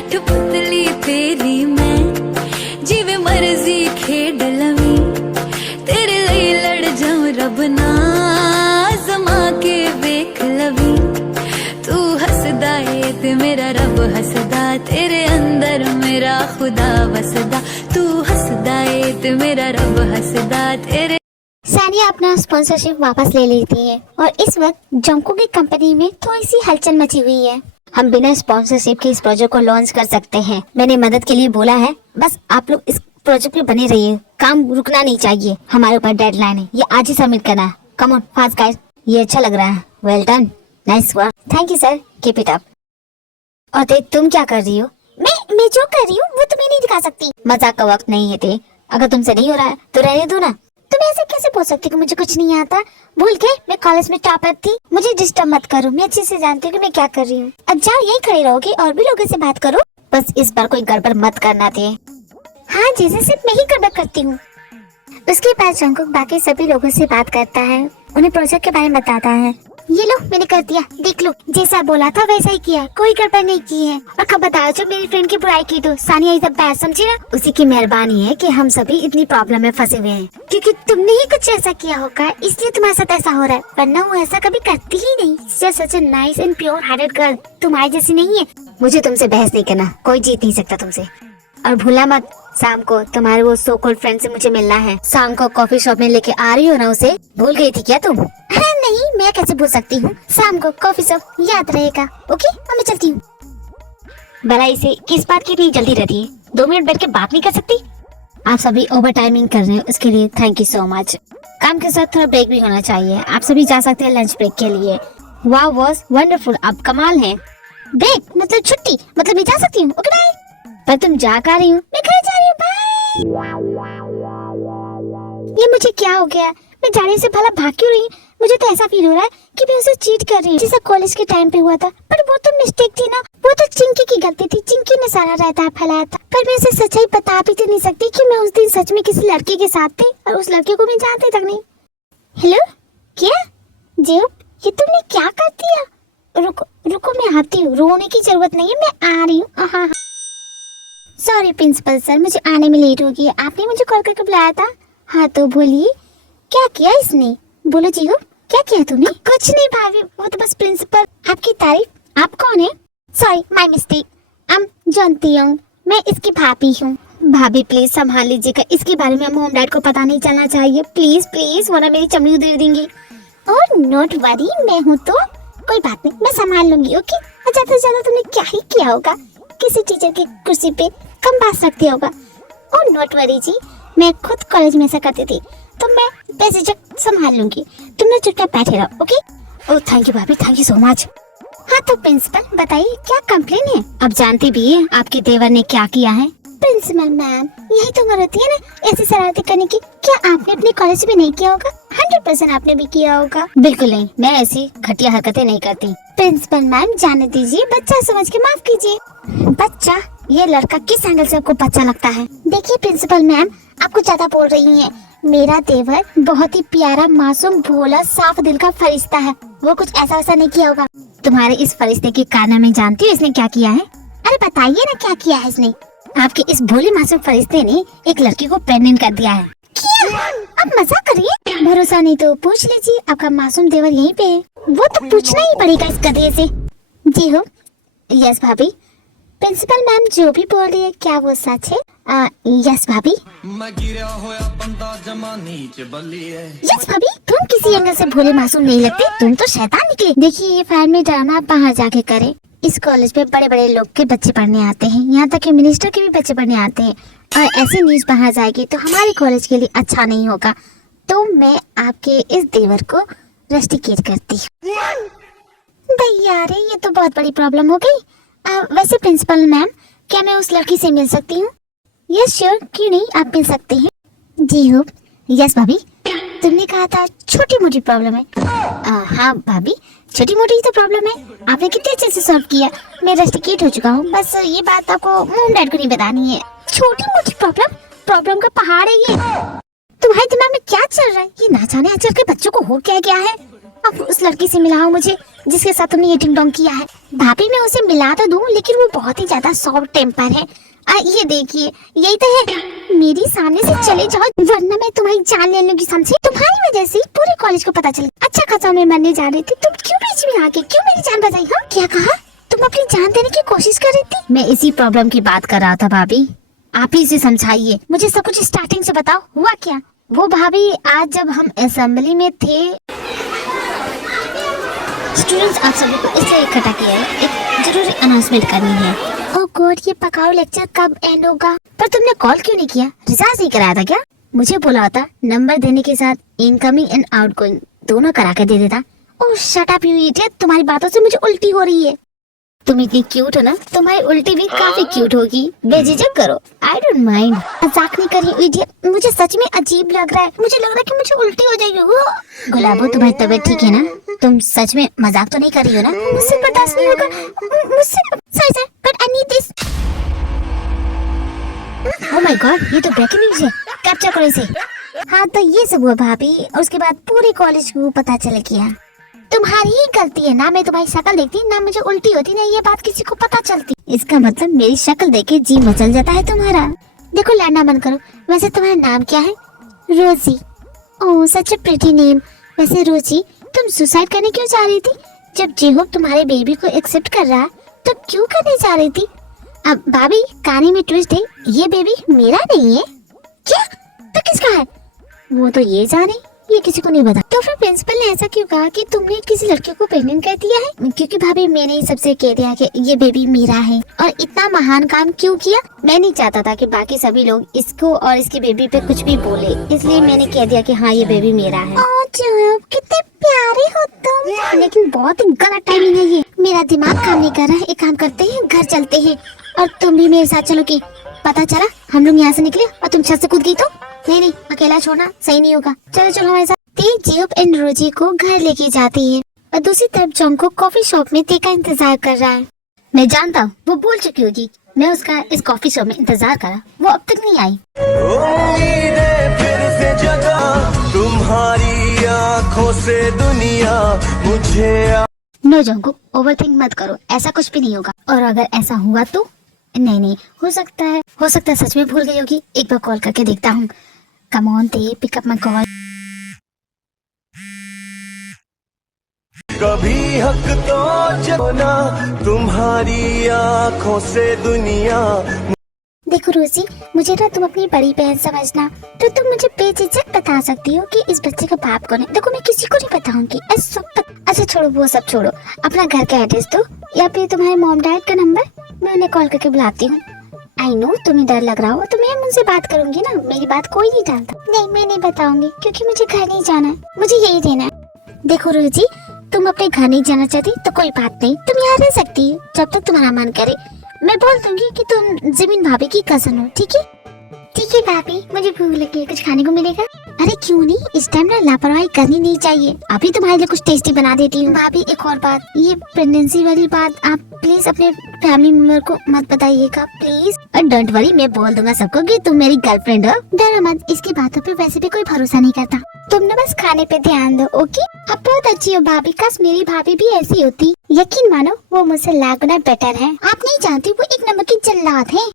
कठपुतली तेरी मैं जिवे मर्जी खेड लवी तेरे लिए लड़ जाऊं रब ना जमा के वेख लवी तू हसदा है ते मेरा रब हसदा तेरे अंदर मेरा खुदा वसदा तू हसदा है ते मेरा रब हसदा तेरे। सानिया अपना स्पॉन्सरशिप वापस ले लेती है और इस वक्त जंकू की कंपनी में थोड़ी सी हलचल मची हुई है। हम बिना स्पॉन्सरशिप के इस प्रोजेक्ट को लॉन्च कर सकते हैं। मैंने मदद के लिए बोला है, बस आप लोग इस प्रोजेक्ट में बने रहिए, काम रुकना नहीं चाहिए। हमारे ऊपर डेडलाइन है, ये आज ही सबमिट करना है। कम ऑन फास्ट गाइस, ये अच्छा लग रहा है। Well done, nice work, thank you sir, keep it up. और ते तुम क्या कर रही हो? मैं जो कर रही हूँ वो तुम्हें नहीं दिखा सकती। मजाक का वक्त नहीं है ते, अगर तुमसे नहीं हो रहा है तो रहने दो ना। तुम ऐसे कैसे बोल सकती कि मुझे कुछ नहीं आता? भूल के मैं कॉलेज में टॉपर थी। मुझे डिस्टर्ब मत करो, मैं अच्छे से जानती हूँ कि मैं क्या कर रही हूँ। अब जाओ यही खड़ी रहोगी और भी लोगों से बात करो। बस इस बार कोई गड़बड़ मत करना थे। हाँ जैसे सिर्फ मैं ही गड़बड़ करती हूँ। उसके बाद जंकुक बाकी सभी लोगों से बात करता है, उन्हें प्रोजेक्ट के बारे में बताता है। ये लो मैंने कर दिया, देख लो जैसा बोला था वैसा ही किया, कोई गड़बड़ नहीं की है। और खबरदार जो मेरी फ्रेंड की बुराई की तो सानिया इज द बेस्ट, समझी ना? उसी की मेहरबानी है कि हम सभी इतनी प्रॉब्लम में फंसे हुए हैं, क्योंकि तुमने ही कुछ ऐसा किया होगा इसलिए तुम्हारे साथ ऐसा हो रहा है, वरना वो ऐसा कभी करती ही नहीं। Such a nice and pure hearted girl, तुम्हारी जैसी नहीं है। मुझे तुमसे बहस नहीं करना, कोई जीत नहीं सकता तुमसे। और भूला मत शाम को तुम्हारे वो सो कॉल्ड फ्रेंड से मुझे मिलना है। शाम को कॉफी शॉप में लेके आ रही हो ना उसे? भूल गई थी क्या तुम? हाँ नहीं, मैं कैसे भूल सकती हूँ। शाम को कॉफी शॉप याद रहेगा। ओके अब मैं चलती हूँ। भला इसे किस बात की इतनी जल्दी रहती है? 2 मिनट बैठ के बात नहीं कर सकती? आप सभी ओवर टाइमिंग कर रहे हैं, उसके लिए थैंक यू सो मच। काम के साथ थोड़ा ब्रेक भी होना चाहिए, आप सभी जा सकते हैं लंच ब्रेक के लिए। वाह वाज वंडरफुल, आप कमाल हैं। ब्रेक मतलब छुट्टी, मतलब मैं जा सकती हूँ? Okay bye. पर तुम जा कर रही हूँ? मैं घर जा रही हूँ, बाय। ये मुझे क्या हो गया? मैं जाने से भला भाग क्यों रही? मुझे तो ऐसा फील हो रहा है कि मैं उसे चीट कर रही हूँ, जैसा कॉलेज के टाइम पे हुआ था। पर वो तो मिस्टेक थी ना, वो तो चिंकी की गलती थी। चिंकी ने सारा रायता फैलाया था। पर मैं उसे सच्चाई बता भी तो नहीं सकती कि मैं उस दिन सच में किसी लड़के के साथ थी और उस लड़के को मैं जानती तक नहीं। हेलो, क्या जियो, ये तुमने क्या कर दिया? रुको रुको, मैं आती हूँ, रोने की जरूरत नहीं है, मैं आ रही हूँ। हाँ सॉरी प्रिंसिपल सर, मुझे आने में लेट हो गया। आपने मुझे कॉल करके बुलाया था। हाँ तो बोलिए, क्या किया इसने? बोलो जीहो, क्या किया तूने? कुछ नहीं भाभी, वो तो बस प्रिंसिपल आपकी तारीफ। आप कौन है? Sorry my mistake, I am जानती हूँ, मैं इसकी भाभी हूँ। भाभी प्लीज संभाल लीजिएगा, इसके बारे में हम होम डैड को पता नहीं चलना चाहिए, प्लीज प्लीज, वरना मेरी चमड़ी उधेड़ देंगी। और नोट वरी, मैं हूँ तो कोई बात नहीं, मैं संभाल लूंगी। ओके, ज्यादा से ज्यादा तुमने क्या ही किया होगा, किसी टीचर की कुर्सी पे कम बात रखती होगा। और नोट वरी जी, मैं खुद कॉलेज में ऐसा करती थी, तो मैं बेझिझक संभाल लूंगी। तुमने चुपचाप बैठे रहो। ओके? ओह थैंक यू भाभी, थैंक यू सो मच। हाँ तो प्रिंसिपल बताइए, क्या कंप्लेन है? अब जानती भी है आपके देवर ने क्या किया है। प्रिंसिपल मैम, यही तो उम्र होती है ना ऐसी शरारतें करने की। क्या आपने अपने कॉलेज में नहीं किया होगा? 100% आपने भी किया होगा। बिल्कुल नहीं, मैं ऐसी घटिया हरकतें नहीं करती। प्रिंसिपल मैम जाने दीजिए, बच्चा समझ के माफ कीजिए। बच्चा? ये लड़का किस एंगल से आपको बच्चा लगता है? देखिए प्रिंसिपल मैम, आप कुछ ज्यादा बोल रही हैं। मेरा देवर बहुत ही प्यारा, मासूम, भोला, साफ दिल का फरिश्ता है। वो कुछ ऐसा वैसा नहीं किया होगा। तुम्हारे इस फरिश्ते के कारनामे जानती हो इसने क्या किया है? अरे बताइए ना, क्या किया है इसने? आपके इस भोले मासूम फरिश्ते ने एक लड़की को प्रेग्नेंट कर दिया है। क्या? आप मजाक करिए? भरोसा नहीं तो पूछ लीजिए, आपका मासूम देवर यहीं पे है। वो तो पूछना ही पड़ेगा इस गधे से। जी हो, यस भाभी। प्रिंसिपल मैम जो भी बोल रही है, क्या वो सच है? यस भाभी। यस भाभी, तुम किसी एंगल से भोले मासूम नहीं लगते, तुम तो शैतान निकले। देखिए ये फैमिली ड्रामा बाहर जाके करे। इस कॉलेज में बड़े बड़े लोग के बच्चे पढ़ने आते हैं, यहाँ तक कि मिनिस्टर के भी बच्चे पढ़ने आते हैं, और ऐसी न्यूज बाहर जाएगी तो हमारे कॉलेज के लिए अच्छा नहीं होगा। तो मैं आपके इस देवर को रस्टिकेट करती हूँ। भैया रे, ये तो बहुत बड़ी प्रॉब्लम हो गई। वैसे प्रिंसिपल मैम, क्या मैं उस लड़की से मिल सकती हूँ? यस श्योर, क्यों नहीं, आप मिल सकते हैं। जी हो। यस भाभी, तुमने कहा था छोटी मोटी प्रॉब्लम है। हाँ भाभी, छोटी मोटी ही तो प्रॉब्लम है, आपने कितने अच्छे से सॉल्व किया। मैं रस्टिकेट हो चुका हूँ, बस ये बात आपको मॉम डैड को नहीं बतानी है। छोटी मोटी प्रॉब्लम? प्रॉब्लम का पहाड़ है ये। तुम्हारे दिमाग में क्या चल रहा है? ये ना जाने आजकल के बच्चों को हो क्या गया है। अब उस लड़की से मिलाओ मुझे, जिसके साथ तुमने ये टिंग टोंग किया है। भाभी मैं उसे मिला तो दूं, लेकिन वो बहुत ही ज्यादा सॉफ्ट टेम्पर है। ये देखिए, यही तो है। मेरी सामने से चले जाओ, वरना मैं तुम्हारी जान ले लूंगी। समझे? तुम्हारी वजह से पूरे कॉलेज को पता चले। अच्छा खासा मैं मरने जा रही थी, तुम क्यों बीच में आके क्यों मेरी जान बचाई? हाँ, क्या कहा? तुम अपनी जान देने की कोशिश कर रही थी? मैं इसी प्रॉब्लम की बात कर रहा था भाभी, आप ही इसे समझाइए। मुझे सब कुछ स्टार्टिंग से बताओ, हुआ क्या? वो भाभी, आज जब हम असेंबली में थे, स्टूडेंट्स आप सभी को इसलिए इकट्ठा किया है, एक जरूरी अनाउंसमेंट करनी है। ओह गॉड, ये पकाओ लेक्चर कब एंड होगा? पर तुमने कॉल क्यों नहीं किया? रिचार्ज नहीं कराया था क्या? मुझे बोला होता, नंबर देने के साथ इनकमिंग एंड आउटगोइंग दोनों करा के दे देता। ओह शट अप यू इडियट, तुम्हारी बातों से मुझे उल्टी हो रही है। तुम इतनी क्यूट हो ना, तुम्हारी उल्टी भी काफी क्यूट होगी। बेझिझक करो, आई डोंट माइंड। मजाक नहीं कर रही इडियट, मुझे सच में अजीब लग रहा है। मुझे लग रहा है कि मुझे उल्टी हो जाएगी। गुलाबो, तुम्हारी तबीयत ठीक है ना? तुम सच में मजाक तो नहीं कर रही हो ना? मुझसे बर्दाश्त नहीं होगा, मुझसे। Sir but I need this. Oh my God, ये तो ब्रेकिंग न्यूज़ है, कैप्चर करो इसे। हाँ तो ये सब हुआ भाभी, और उसके बाद पूरे कॉलेज को पता चल गया। तुम्हारी ही गलती है ना, मैं तुम्हारी शक्ल देखती ना मुझे उल्टी होती ना ये बात किसी को पता चलती। इसका मतलब मेरी शक्ल देखे जी मचल जाता है तुम्हारा। देखो लड़ना मन करो। वैसे तुम्हारा नाम क्या है? रोजी। ओह सच अ प्रिटी नेम। वैसे रोजी, तुम सुसाइड करने क्यों चाह रही थी? जब जेहोप तुम्हारे बेबी को एक्सेप्ट कर रहा तो क्यों करने चाह रही थी? अब भाभी, कहानी में ट्विस्ट है, ये बेबी मेरा नहीं है। क्या? तो किसका है? वो तो ये जाने, ये किसी को नहीं बता। तो फिर प्रिंसिपल ने ऐसा क्यों कहा कि तुमने किसी लड़के को प्रेग्नेंट कर दिया है? क्योंकि भाभी मैंने ही सबसे कह दिया कि ये बेबी मेरा है। और इतना महान काम क्यों किया? मैं नहीं चाहता था कि बाकी सभी लोग इसको और इसकी बेबी पे कुछ भी बोले, इसलिए मैंने कह दिया कि हाँ ये बेबी मेरा है। कितने प्यारे हो तुम। लेकिन बहुत ही गलत टाइमिंग है ये। मेरा दिमाग काम नहीं कर रहा है। एक काम करते हैं, घर चलते हैं और तुम भी मेरे साथ चलो। कि पता चला हम लोग यहाँ से निकले और तुम छत से कूद गई तो? नहीं, अकेला छोड़ना सही नहीं होगा। चलो हमारे साथ। जेहोप एंड रोजी को घर लेके जाती है और दूसरी तरफ जंग को कॉफी शॉप में ते का इंतजार कर रहा है। मैं जानता हूँ वो बोल चुकी होगी, मैं उसका इस कॉफी शॉप में इंतजार करा, वो अब तक नहीं आई। फिर से जगा तुम्हारी आँखों से दुनिया मुझे। नो जंगकुक, ओवरथिंक मत करो, ऐसा कुछ भी नहीं होगा। और अगर ऐसा हुआ तो? नहीं, हो सकता है सच में भूल गई होगी। एक बार कॉल करके देखता हूँ। कम ऑन ते, पिक अप माय कॉल। कभी हक तो जाना तुम्हारी आँखों से दुनिया। देखो रोजी, मुझे ना तुम अपनी बड़ी बहन समझना, तो तुम मुझे बेझिझक बता सकती हो कि इस बच्चे का बाप कौन है। देखो मैं किसी को नहीं बताऊंगी। अच्छा छोड़ो, वो सब छोड़ो, अपना घर का एड्रेस दो या फिर तुम्हारे मॉम डैड का नंबर, मैं उन्हें कॉल करके बुलाती हूँ। आई नो तुम्हें डर लग रहा हो, तो मैं उनसे बात करूंगी ना, मेरी बात कोई नहीं जानता। नहीं, मैं नहीं बताऊंगी क्योंकि मुझे घर नहीं जाना है, मुझे यही रहना है। देखो रोजी, तुम अपने घर नहीं जाना चाहती तो कोई बात नहीं, तुम यहाँ रह सकती हो जब तक तुम्हारा मन करे। मैं बोल दूंगी कि तुम जमीन भाभी की कजन हो। ठीक है? ठीक है भाभी, मुझे भूख लगी है, कुछ खाने को मिलेगा? अरे क्यों नहीं, इस टाइम ना लापरवाही करनी नहीं चाहिए। अभी तुम्हारे लिए कुछ टेस्टी बना देती हूँ। भाभी एक और बात, ये प्रेगनेंसी वाली बात आप प्लीज अपने फैमिली मेंबर को मत बताइएगा प्लीज। और डोंट वरी, मैं बोल दूंगा सबको कि तुम मेरी गर्लफ्रेंड हो। डरो मत, इसकी बातों पे वैसे भी कोई भरोसा नहीं करता। तुमने बस खाने पे ध्यान दो, ओके? आप बहुत अच्छी हो भाभी, काश मेरी भाभी भी ऐसी होती। यकीन मानो वो मुझसे लाख गुना बेटर है। आप नहीं जानती वो एक नंबर की जल्लाद है,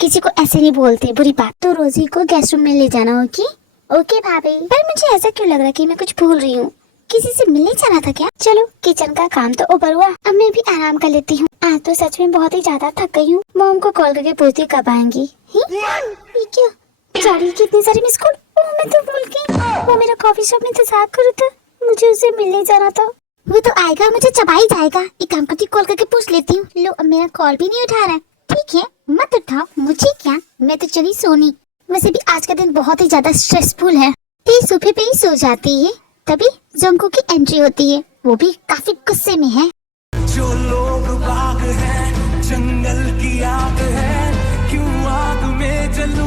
किसी को ऐसे नहीं बोलते। बुरी बात। तो रोजी को गेस्ट रूम में ले जाना, ओके? ओके भाभी। पर मुझे ऐसा क्यों लग रहा है कि मैं कुछ भूल रही हूँ? किसी से मिलने जाना था क्या? चलो किचन का काम तो ओवर हुआ, अब मैं भी आराम कर लेती हूँ। आज तो सच में बहुत ही ज्यादा थक गई हूँ। मॉम को कॉल करके पूछती कब आएंगी। क्या सॉरी, कितनी सारी मिस कॉल। मैं तो भूल गई, वो मेरा कॉफी शॉप में इंतजार कर रहा था, मुझे उसे मिलने जाना था। वो तो आएगा, मुझे चबा ही जाएगा। एक काम करती, कॉल करके पूछ लेती हूँ। लो, अब मेरा कॉल भी नहीं उठा रहा है। ठीक है, मत उठाओ, मुझे क्या, मैं तो चली सोनी। वैसे भी आज का दिन बहुत ही ज्यादा स्ट्रेसफुल है। तेरी सोफे पे ही सो जाती है, तभी जंको की एंट्री होती है, वो भी काफी गुस्से में है। जो लोग बाग है, जंगल की आग है, क्यों आग में जलूं।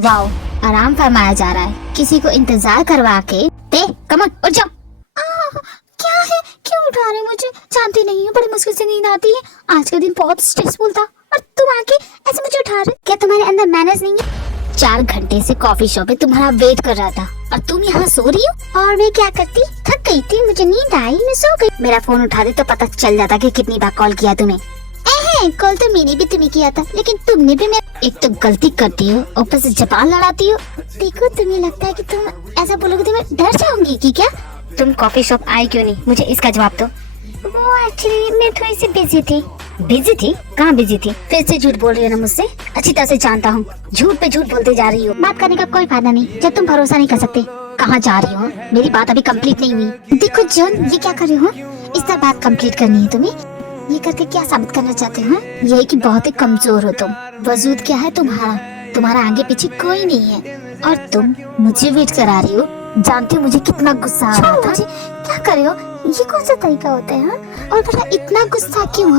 वाओ, आराम फरमाया जा रहा है, किसी को इंतजार करवा के। कम ऑन, उठ जाओ। क्या है, क्यों उठा रहे मुझे? जानती नहीं हो, बड़ी मुश्किल से नींद आती है। आज का दिन बहुत स्ट्रेसफुल था और तुम आके ऐसे मुझे उठा रहे। क्या तुम्हारे अंदर मैनर्स नहीं है? 4 घंटे से कॉफी शॉप पे तुम्हारा वेट कर रहा था, और तुम यहाँ सो रही हो। और मैं क्या करती, थक गई थी, मुझे नींद आई, मैं सो गई। मेरा फोन उठा दे तो पता चल जाता कि कितनी बार कॉल किया तुम्हें। कॉल तो मैंने भी तुम्हें किया था, लेकिन तुमने भी मेरा। एक तो गलती करती हो, ऊपर से जबान लड़ाती हो। देखो तुम्हें लगता है कि तुम ऐसा बोलोगे तो मैं डर जाऊंगी कि क्या? तुम कॉफी शॉप आई क्यों नहीं, मुझे इसका जवाब दो। वो एक्चुअली मैं थोड़ी सी बिजी थी। बिजी थी? कहाँ बिजी थी? फिर से झूठ बोल रही हो ना मुझसे, अच्छी तरह से जानता हूँ। झूठ पे झूठ बोलते जा रही हो। बात करने का कोई फायदा नहीं जब तुम भरोसा नहीं कर सकते। कहाँ जा रही हो? मेरी बात अभी कंप्लीट नहीं हुई। देखो जॉन, ये क्या कर रहे हो? इस तरह बात कंप्लीट करनी है तुम्हें? ये करके क्या साबित करना चाहते हो? ये कि बहुत ही कमजोर हो तुम। वजूद क्या है तुम्हारा आगे पीछे कोई नहीं है, और तुम मुझे वेट करा रही हो। जानती हो मुझे कितना गुस्सा आ रहा था। क्या कर रहे हो? ये कौन सा तरीका होता है? और पता इतना गुस्सा क्यों?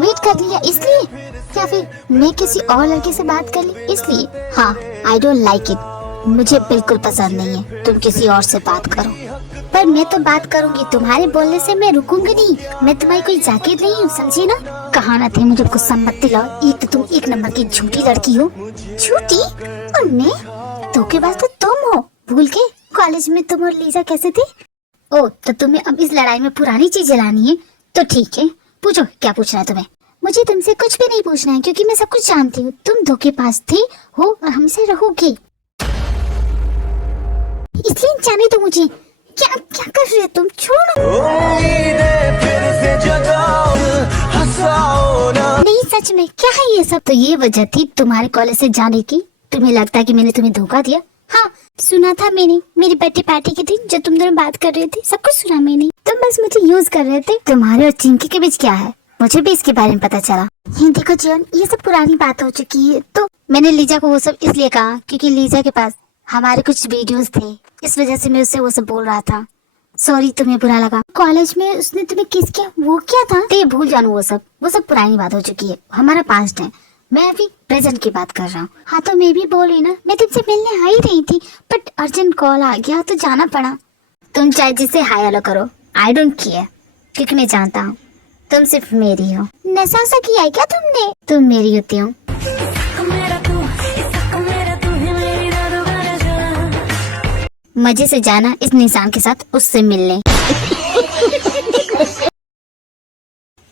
वेट कर लिया इसलिए, या फिर मैं किसी और लड़के से बात कर ली इसलिए? हाँ, आई डोंट लाइक इट। मुझे बिल्कुल पसंद नहीं है तुम किसी और से बात करो। पर मैं तो बात करूंगी, तुम्हारे बोलने से मैं रुकूंगी नहीं। मैं तुम्हारी कोई जाकिर नहीं हूँ, समझी ना? कहाना थे, मुझे गुस्सा मत दिलाओ। एक तो तुम एक नंबर की झूठी लड़की हो। झूठी? और मैं? धोखेबाज तो तुम हो। भूल के कॉलेज में तुम और लीजा कैसे थे? ओ, तो तुम्हें अब इस लड़ाई में पुरानी चीजें लानी है? तो ठीक है, पूछो क्या पूछना है तुम्हें। मुझे तुमसे कुछ भी नहीं पूछना है, क्योंकि मैं सब कुछ जानती हूँ। तुम धोखेबाज थे हो और हमसे रहोगे, इसलिए जाने दो मुझे। क्या क्या कर रहे हो तुम? छोड़ो। नहीं सच में, क्या है ये सब? तो ये वजह थी तुम्हारे कॉलेज से जाने की? तुम्हें लगता है कि मैंने तुम्हें धोखा दिया? हाँ, सुना था मैंने। मेरी बर्थडे पार्टी के दिन जब तुम दोनों बात कर रहे थे, सब कुछ सुना मैंने। तुम बस मुझे यूज कर रहे थे। तुम्हारे और चिंकी के बीच क्या है, मुझे भी इसके बारे में पता चला। देखो जीवन, ये सब पुरानी बात हो चुकी है। तो मैंने लीजा को वो सब इसलिए कहा क्योंकि लीजा के पास हमारे कुछ वीडियोस थे, इस वजह से मैं उससे वो सब बोल रहा था। सॉरी, तुम्हें बुरा लगा। कॉलेज में उसने तुम्हें किस किया, वो क्या था? ते भूल जानो, वो सब पुरानी बात हो चुकी है, हमारा पास्ट है। मैं अभी प्रेजेंट की बात कर रहा हूँ। हाँ, तो मैं भी बोल रही ना, मैं तुमसे मिलने आ ही रही थी, बट अर्जेंट कॉल आ गया तो जाना पड़ा। तुम चाहे जिससे हाय हेलो करो, आई डोंट केयर, क्योंकि मैं जानता हूँ तुम सिर्फ मेरी हो। नशा सा किया है क्या तुमने? तुम मेरी होती हो। मजे से जाना इस निशान के साथ उससे मिलने।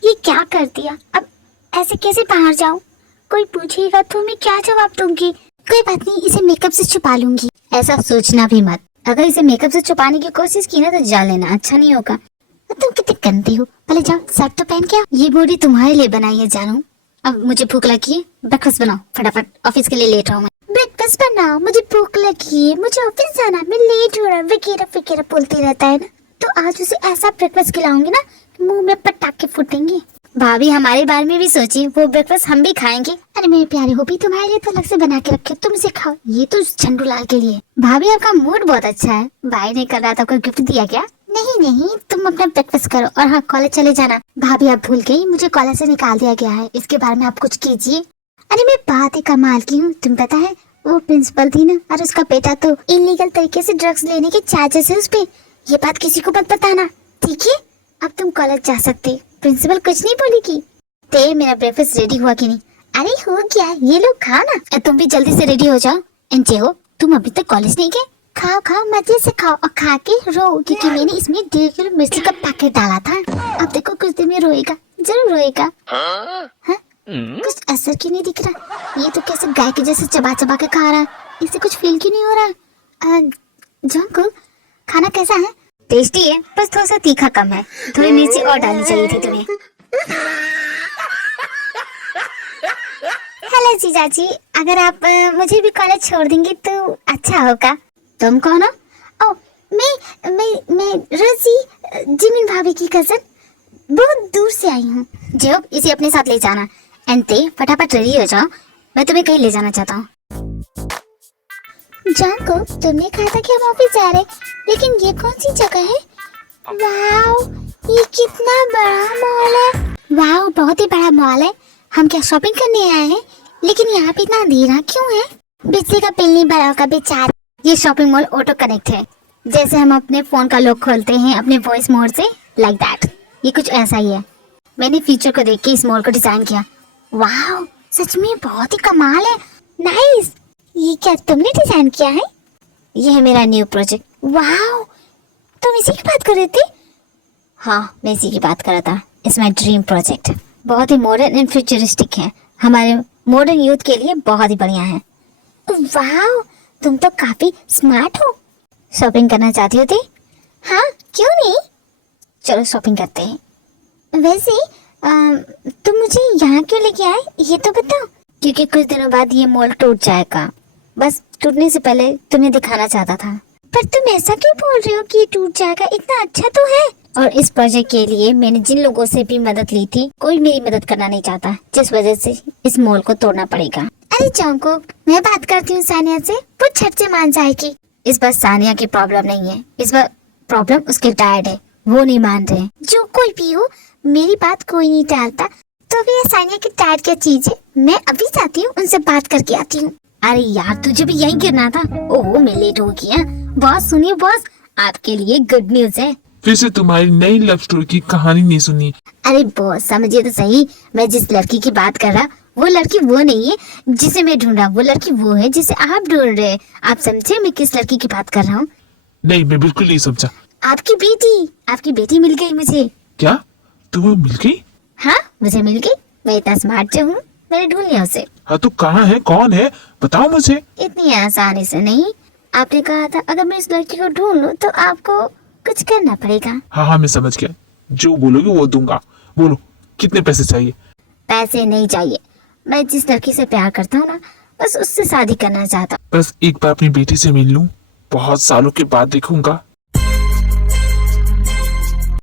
ये क्या कर दिया? अब ऐसे कैसे बाहर जाऊं? कोई पूछेगा तो मैं क्या जवाब दूंगी? कोई बात नहीं, इसे मेकअप से छुपा लूंगी। ऐसा सोचना भी मत, अगर इसे मेकअप से छुपाने की कोशिश की ना तो जान लेना अच्छा नहीं होगा। तुम कितनी गंदी हो। पहले जाओ शर्ट तो पहन के आओ। ये बॉडी तुम्हारे लिए बनाई है जानू। अब मुझे भूख लगी है, ब्रेकफास्ट बनाओ फटाफट, ऑफिस के लिए लेट रहा हूँ मैं। ब्रेकफास्ट बनाओ, मुझे भूख लगी है, मुझे ऑफिस जाना, मैं लेट हो रहा है, वगैरह बोलते रहता है ना। तो आज उसे ऐसा ब्रेकफास्ट खिलाऊंगी ना मुंह में पटाखे फूटेंगे। भाभी हमारे बारे में भी सोचिए, वो ब्रेकफास्ट हम भी खाएंगे। अरे मेरे प्यारे हो भी, तुम्हारे लिए तो अलग से बना के रखे, तुम इसे खाओ। ये तो झंडूलाल के लिए। भाभी आपका मूड बहुत अच्छा है। भाई ने कर रहा था, कोई गिफ्ट दिया क्या? नहीं, तुम अपना ब्रेकफास्ट करो। और हाँ, कॉलेज चले जाना। भाभी आप भूल गई, मुझे कॉलेज से निकाल दिया गया है, इसके बारे में आप कुछ कीजिए। अरे मैं बात ही कमाल की हूँ, तुम पता है वो प्रिंसिपल थी ना, और उसका बेटा तो इलीगल तरीके से ड्रग्स लेने के चार्जेस है उस पे। ये बात किसी को मत बताना, ठीक है? अब तुम कॉलेज जा सकते, प्रिंसिपल कुछ नहीं बोलेगी। ते मेरा ब्रेकफास्ट रेडी हुआ कि नहीं? अरे हो गया, ये लोग खाओ ना। तुम भी जल्दी से रेडी हो जाओ। एंजे हो, तुम अभी तक कॉलेज नहीं गए? खाओ मजे से खाओ और खा के रो, क्योंकि मैंने इसमें 1.5 किलो मिर्ची का पैकेट डाला था। अब देखो कुछ दिन में रोएगा, जरूर रोएगा। हाँ? कुछ असर क्यों नहीं दिख रहा? ये तो कैसे गाय के जैसे चबा चबा के खा रहा है, इसे कुछ फील क्यों नहीं हो रहा? जंको, खाना कैसा है? टेस्टी है, बस थोड़ा सा तीखा कम है, थोड़ी मिर्ची और डालनी चाहिए थी तुम्हें। हेलो जीजाजी, अगर आप मुझे भी कॉलेज छोड़ देंगे तो अच्छा होगा। तुम कौन हो? ओ, मैं रोजी, जिमिन भाभी की कजन, बहुत दूर से आई हूँ। जो इसे अपने साथ ले जाना। एंते फटाफट रेडी हो जाओ, मैं तुम्हें कहीं ले जाना चाहता हूँ। जानको, तुमने कहा था कि हम ऑफिस जा रहे, लेकिन ये कौन सी जगह है? वाओ, ये कितना बड़ा मॉल है। वाओ, बहुत ही बड़ा मॉल है। हम क्या शॉपिंग करने आए हैं? लेकिन यहाँ पे इतना अंधेरा क्यों है? बिजली का बिल नहीं भरा होगा बेचारा। ये शॉपिंग मॉल ऑटो कनेक्ट है, जैसे हम अपने फोन का लॉक खोलते हैं अपने वॉइस मोड से, लाइक दैट। ये कुछ ऐसा ही है। मैंने फीचर को देख के इस मॉल को डिजाइन किया। वाओ, सच में बहुत ही कमाल है। नाइस। ये क्या तुमने डिजाइन किया है? ये है मेरा न्यू प्रोजेक्ट। वाओ, तुम इसी की बात कर रहे थे? हाँ, मैं इसी की बात कर रहा था। It's my dream project. बहुत ही मॉडर्न एंड फ्यूचरिस्टिक है, हमारे मॉडर्न यूथ के लिए बहुत ही बढ़िया है। वाओ, तुम तो काफी स्मार्ट हो। शॉपिंग करना चाहती हो? हाँ, क्यों नहीं, चलो शॉपिंग करते हैं। वैसे तुम मुझे यहाँ क्यों लेके आए, ये तो बताओ। क्योंकि कुछ दिनों बाद ये मॉल टूट जाएगा, बस टूटने से पहले तुम्हें दिखाना चाहता था। पर तुम ऐसा क्यों बोल रहे हो कि ये टूट जाएगा, इतना अच्छा तो है। और इस प्रोजेक्ट के लिए मैंने जिन लोगों से भी मदद ली थी, कोई मेरी मदद करना नहीं चाहता, जिस वजह से इस मॉल को तोड़ना पड़ेगा। अरे जंकुक, मैं बात करती हूँ सानिया से, वो झट से मान जाएगी। इस बार सानिया की प्रॉब्लम नहीं है, इस बार प्रॉब्लम उसके डैड है, वो नहीं मान रहे। जो कोई भी हो, मेरी बात कोई नहीं टालता, तो भी ये सानिया के डैड क्या चीज है। मैं अभी जाती हूँ, उनसे बात करके आती हूँ। अरे यार, तुझे भी यही गिरना था। ओह, मैं लेट हो गया। बॉस सुनिए बॉस, आपके लिए गुड न्यूज है। फिर से तुम्हारी नई लव स्टोरी की कहानी नहीं सुनी। अरे बॉस, समझिए तो सही, मैं जिस लड़की की बात कर रहा, वो लड़की वो नहीं है जिसे मैं ढूंढ रहा, वो लड़की वो है जिसे आप ढूंढ रहे हैं। आप समझे मैं किस लड़की की बात कर रहा हूँ? नहीं, मैं बिल्कुल नहीं समझा। आपकी बेटी मिल गई मुझे। क्या तुम्हें मिल गई? हाँ, मुझे मिल गई। मैं इतना स्मार्ट जो हूँ, मैंने ढूंढ लिया उसे। हाँ तो कहाँ है, कौन है, बताओ मुझे। इतनी आसानी से नहीं। आपने कहा था अगर मैं इस लड़की को ढूंढ लूं तो आपको कुछ करना पड़ेगा। हाँ हाँ, मैं समझ गया, जो बोलोगे वो दूंगा। बोलो, कितने पैसे चाहिए? पैसे नहीं चाहिए, मैं जिस लड़की से प्यार करता हूँ ना, बस उससे शादी करना चाहता हूँ। बस एक बार अपनी बेटी से मिल लूं, बहुत सालों के बाद देखूंगा